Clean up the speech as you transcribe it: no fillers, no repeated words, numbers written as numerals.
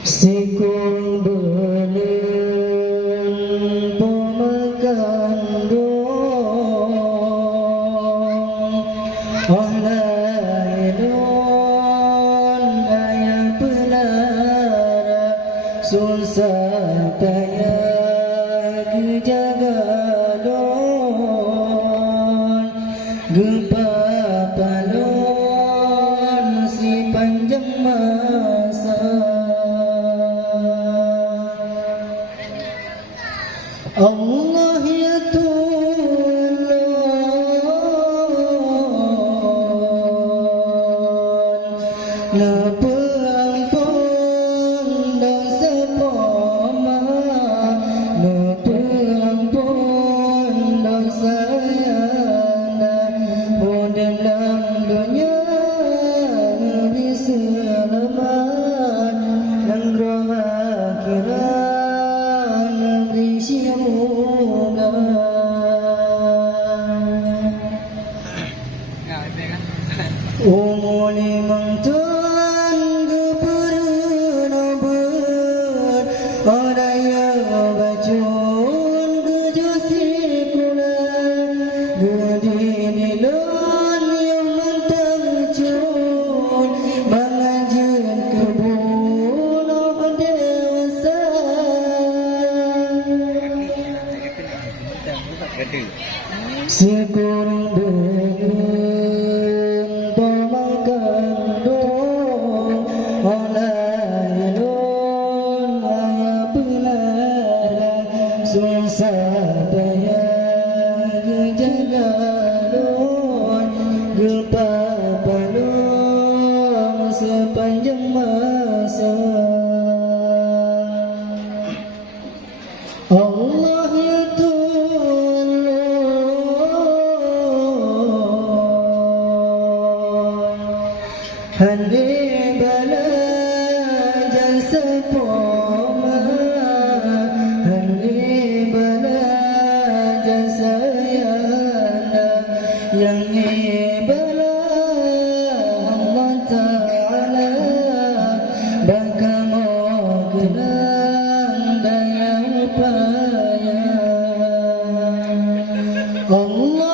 Sikul belum pemegandung Olailun ayah pelara susah payah kejagalun Gempa palun si panjang masa Allah ya Tuhan Napa ampun dosa poma Napa ampun dosa dan dalam dunia Nabi selamat dan roh akhirat Nabi syurga umur limang tuan keberenabun Oraya bacun kejusi kulan Gedinilun yang mentangcun Mengajun kebun of dewasa Sekurang belum pemegandung Olailun ayah pelara susah payah kejagalun Gempa palung sepanjang masa Allah ya Tuhan Handi bala jasa poma Handi bala jasa yana Yang ibala Allah Ta'ala Baka mau kenang daya upaya Allah